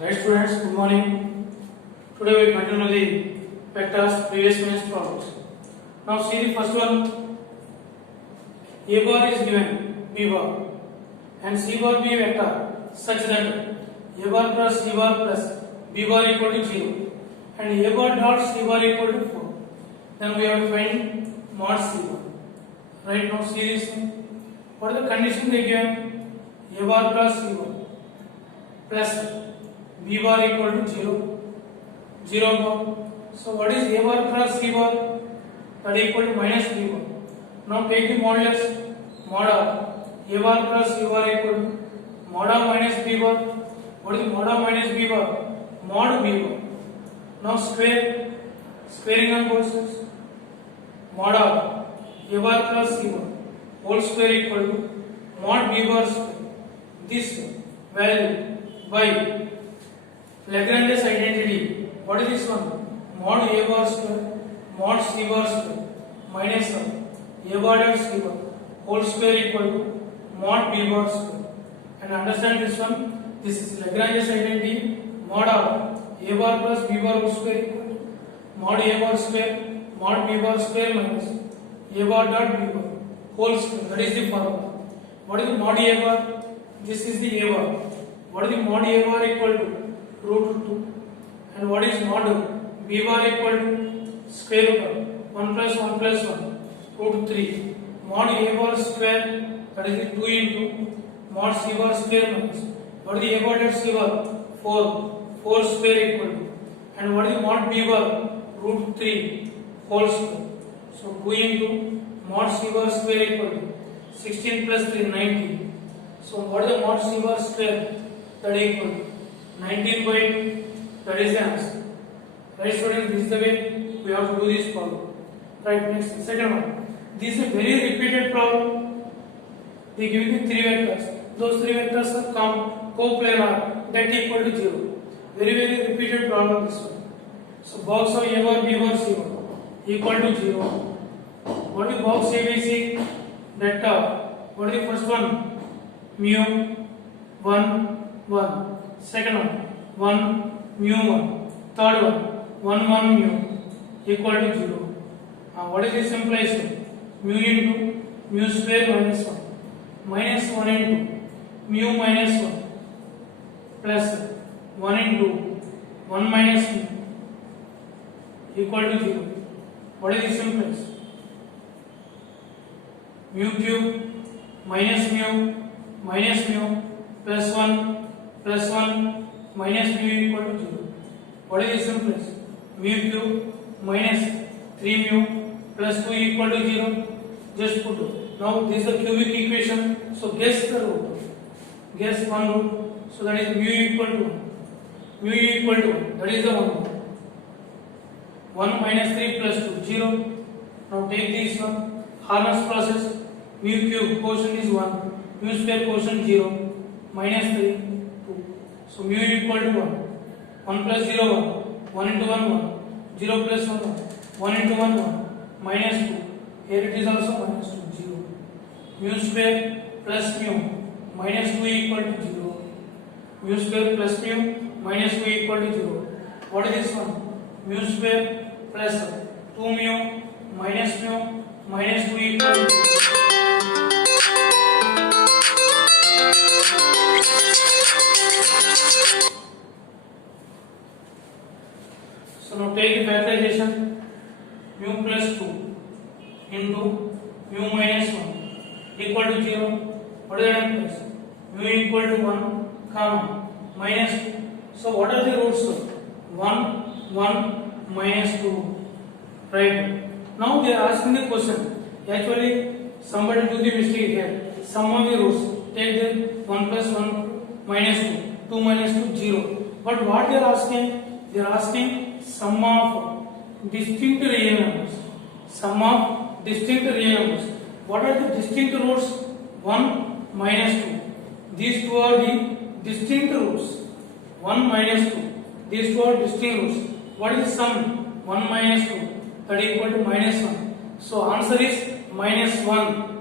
Right students, good morning. Today we continue the vectors previous minutes problems. Now see the first one. A bar is given B bar and C bar be vector such that A bar plus C bar plus B bar equal to 0 and A bar dot C bar equal to 4. Then we have to find mod C bar. Right now see this one. What are the conditions they given? A bar plus C bar plus B bar equal to 0, 0 bar. So what is A bar plus C bar? That equal to minus B bar. Now take the modulus, mod of A bar plus C bar equal to mod of minus B bar. What is mod of minus B bar? Mod B bar. Now squaring on both sides. Mod of A bar plus C bar whole square equal to mod B bar square. This value by Lagrange's identity. What is this one? Mod A bar square, mod C bar square, minus A bar dot C bar whole square equal to mod B bar square. And understand this one. This is Lagrange's identity. Mod of A bar plus B bar whole square equal to mod A bar square, mod B bar square minus A bar dot B bar whole square. That is the formula. What is the mod A bar? This is the A bar. What is the mod A bar equal to? Root 2. And what is mod B bar equal to square root of 1 plus 1 plus 1 root 3. Mod A bar square, that is the 2 into mod C bar square minus what is the A bar dot C bar? 4 square equal to, and what is the mod B bar? Root 3 whole square. So 2 into mod C bar square equal to 16 plus 3 19. So what is the mod C bar square? That equal to 19 by 2. That is the answer. Right students, this is the way we have to do this problem. Right, next, second one. This is a very repeated problem. They give you 3 vectors. Those 3 vectors are coplanar, that equal to 0. Very repeated problem this one. So box of A bar, B bar, C bar equal to 0. What is box ABC? That what is the first one? Mu 1 1. Second one 1 mu 1. Third one 1 mu equal to 0. What is this implies? Mu into mu square minus 1 minus 1 into mu minus 1 plus 1 into 1 minus mu equal to 0. What is this implies? Mu cube minus mu plus 1 plus 1 minus mu equal to 0. What is this implies? Mu cube minus 3 mu plus 2 equal to 0. Just put it. Now this is the cubic equation. So guess the root. Guess one root. So that is mu equal to 1. Mu equal to 1. That is the one root. 1 minus 3 plus 2 0. Now take this one. Harness process. Mu cube quotient is 1. Mu square quotient 0. Minus 3 2. So mu equal to 1. 1 plus 0 1. 1 into 1 1. 0 plus 1 1 into 1 1. Minus 2. Here it is also minus 2 0. Mu square plus mu minus 2 equal to 0. Mu square plus mu minus 2 equal to 0. What is this one? Mu square plus 2 mu minus 2 equal to 0. So now take the factorization. Mu plus 2 into mu minus 1 equal to 0. What is that implies? Mu equal to 1 comma minus 2. So what are the roots? 1 minus 2. Right. Now they are asking the question. Actually somebody do the mistake here. Sum of the roots. Take the 1 plus 1 minus 2. 2 minus 2 0. But what they are asking? They are asking sum of distinct real numbers. Sum of distinct real numbers. What are the distinct roots? 1 minus 2. These two are the distinct roots. 1 minus 2. These two are distinct roots. What is the sum? 1 minus 2. That equal to minus 1. So answer is minus 1.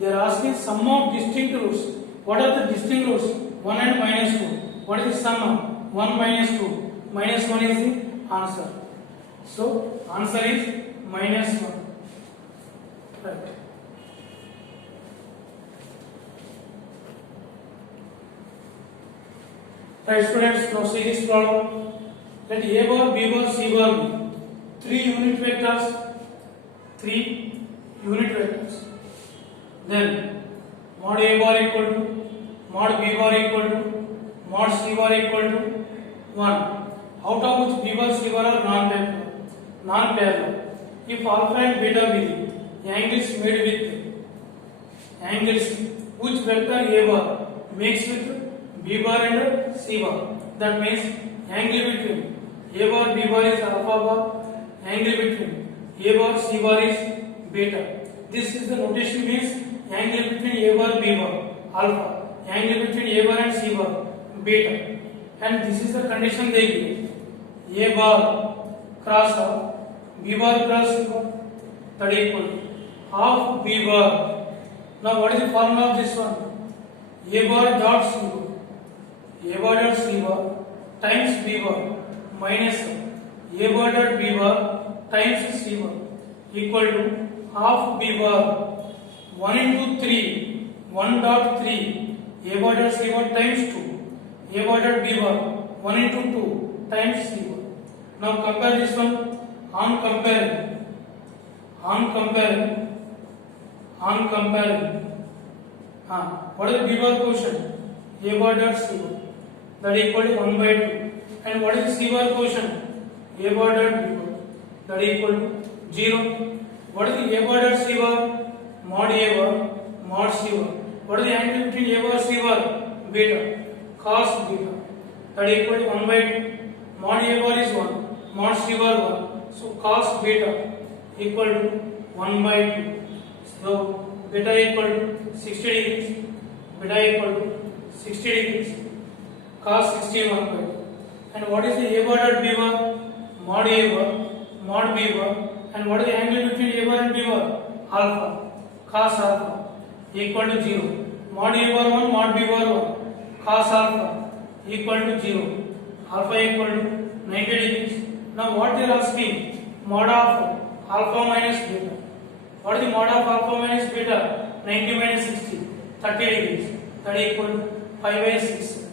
They are asking sum of distinct roots. What are the distinct roots? 1 and minus 2. What is the sum of 1 minus 2. Minus 1 is the answer. So answer is minus 1. Right. Right students, now see this problem. Let A bar, B bar, C bar be 3 unit vectors. 3 unit vectors. Then mod A bar equal to mod B bar equal to mod C bar equal to 1. Out of which B bar, C bar are non-parallel. If alpha and beta be the angles made with angles which vector A bar makes with B bar and C bar, that means angle between A bar, B bar is alpha bar, angle between A bar, C bar is beta. This is the notation, means angle between A bar, B bar alpha, angle between A bar and C bar beta, and this is the condition they give. A bar cross of B bar cross C bar, that equal to half B bar. Now what is the formula of this one? A bar dot C bar, A bar dot C bar times B bar minus A bar dot B bar times C bar equal to half B bar 1 into 3, 1 dot 3, A bar dot C bar times 2, A bar dot B bar 1 into 2 times C bar. Now compare this one on comparing. What is the B bar quotient? A bar dot C bar, that equal to 1 by 2. And what is the C bar quotient? A bar dot B bar, that equal to 0. What is the A bar dot C bar? Mod A bar, mod C bar. What is the angle between A bar C bar? Beta, cos beta, that equal to 1 by 2. Mod A bar is 1, mod C bar 1. So cos beta equal to 1 by 2. So beta equal to 60 degrees. Beta equal to 60 degrees. Cos 60 1 by 2. And what is the A bar dot B bar? Mod A bar, mod B bar. And what is the angle between A bar and B bar? Alpha, cos alpha equal to 0. Mod A bar 1, mod B bar 1. Cos alpha equal to 0. Alpha equal to 90 degrees. Now what they are asking? Mod of alpha minus beta. What is the mod of alpha minus beta? 90 minus 60, 30 degrees. That equal to 5 by 6.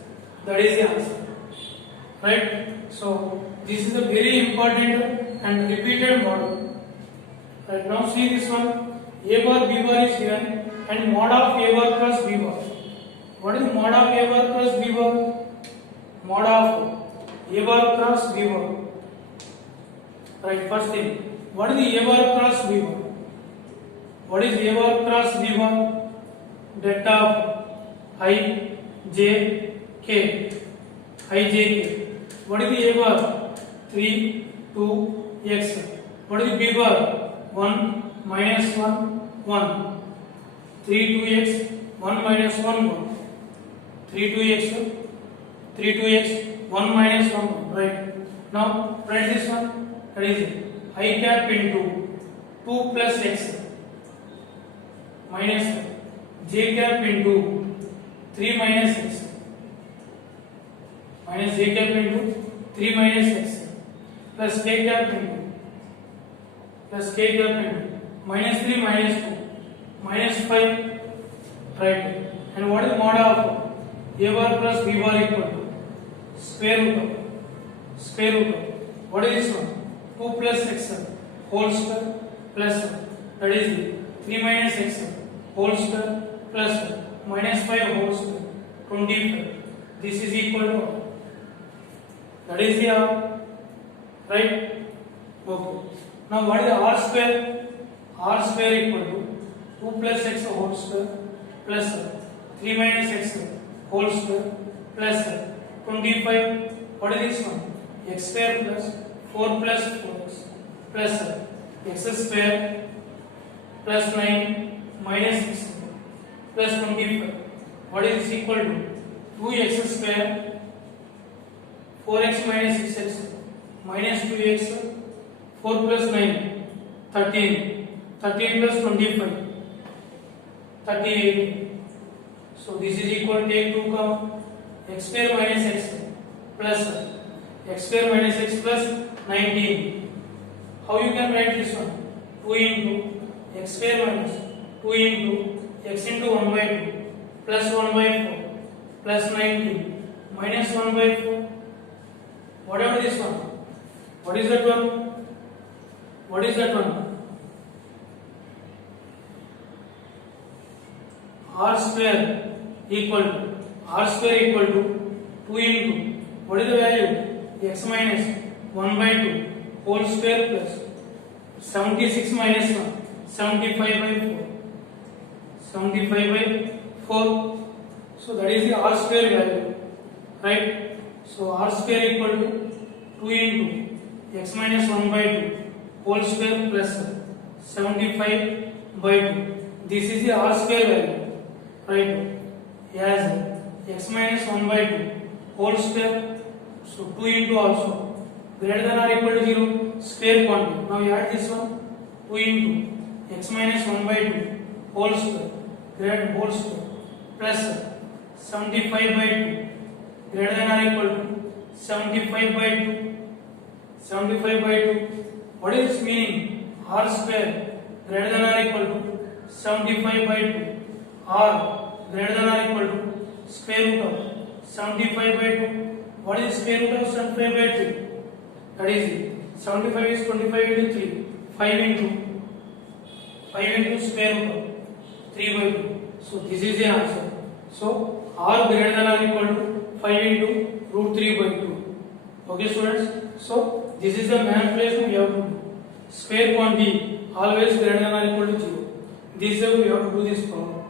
That is the answer. Right? So this is a very important and repeated model. Right, now see this one. A bar B bar is given and mod of A bar plus B bar. What is mod of A bar plus B bar? Mod of A bar plus B bar. Right, first thing. What is the A bar plus B bar? What is A bar plus B bar? Delta of I J K. I J K. What is the A bar? 3, 2, x. What is the B bar? 1, minus 1, 1. 3, 2x, 1 minus 1, 1. 3, 2x, 3, 2x, 1 minus 1, 1. Right. Now write this one. That is I cap into 2 plus x minus j cap into 3 minus x. Minus j cap into 3 minus x plus k cap into minus 3 minus 2 minus 5. Right. And what is mod of A bar plus B bar equal to square root of what is this one? 2 plus x whole square plus 1. That is 3 minus x whole square plus 1 minus 5 whole square, 25. This is equal to, that is the R. Right? Okay. Now what is the R square? R square equal to 2 plus x whole square plus 3 minus x whole square plus 25. What is this one? X square plus 4 plus 4x plus x square plus 9 minus 6 plus 25. What is this equal to? 2x square 4x minus 6x minus 2x 4 plus 9 13. 13 plus 25 38. So this is equal to, take 2 come x square minus x plus x square minus x plus 19. How you can write this one? 2 into x square minus 2 into x into 1 by 2 plus 1 by 4 plus 19 minus 1 by 4. Whatever this one. What is that one? What is that one? R square equal to 2 into what is the value? X minus 1 by 2 whole square plus 76 minus 1 75 by 4 75 by 4. So that is the R square value, right? So R square equal to 2 into x minus 1 by 2 whole square plus 75 by 2. This is the R square value, right? As x minus 1 by 2 whole square, so 2 into also greater than or equal to 0 square quantity. Now you add this one, 2 into x minus 1 by 2 whole square greater whole square plus 75 by 2 greater than or equal to 75 by 2 75 by 2. What is its meaning? R square greater than or equal to 75 by 2. R greater than or equal to square root of 75 by 2. What is square root of 75 by 2? That is 75 is 25 into 3. 5 into square root of 3 by 2. So this is the answer. So R greater than or equal to 5 into root 3 by 2. Okay students. So this is the manipulation we have to do. Square quantity always greater than or equal to 0. This is how we have to do this problem.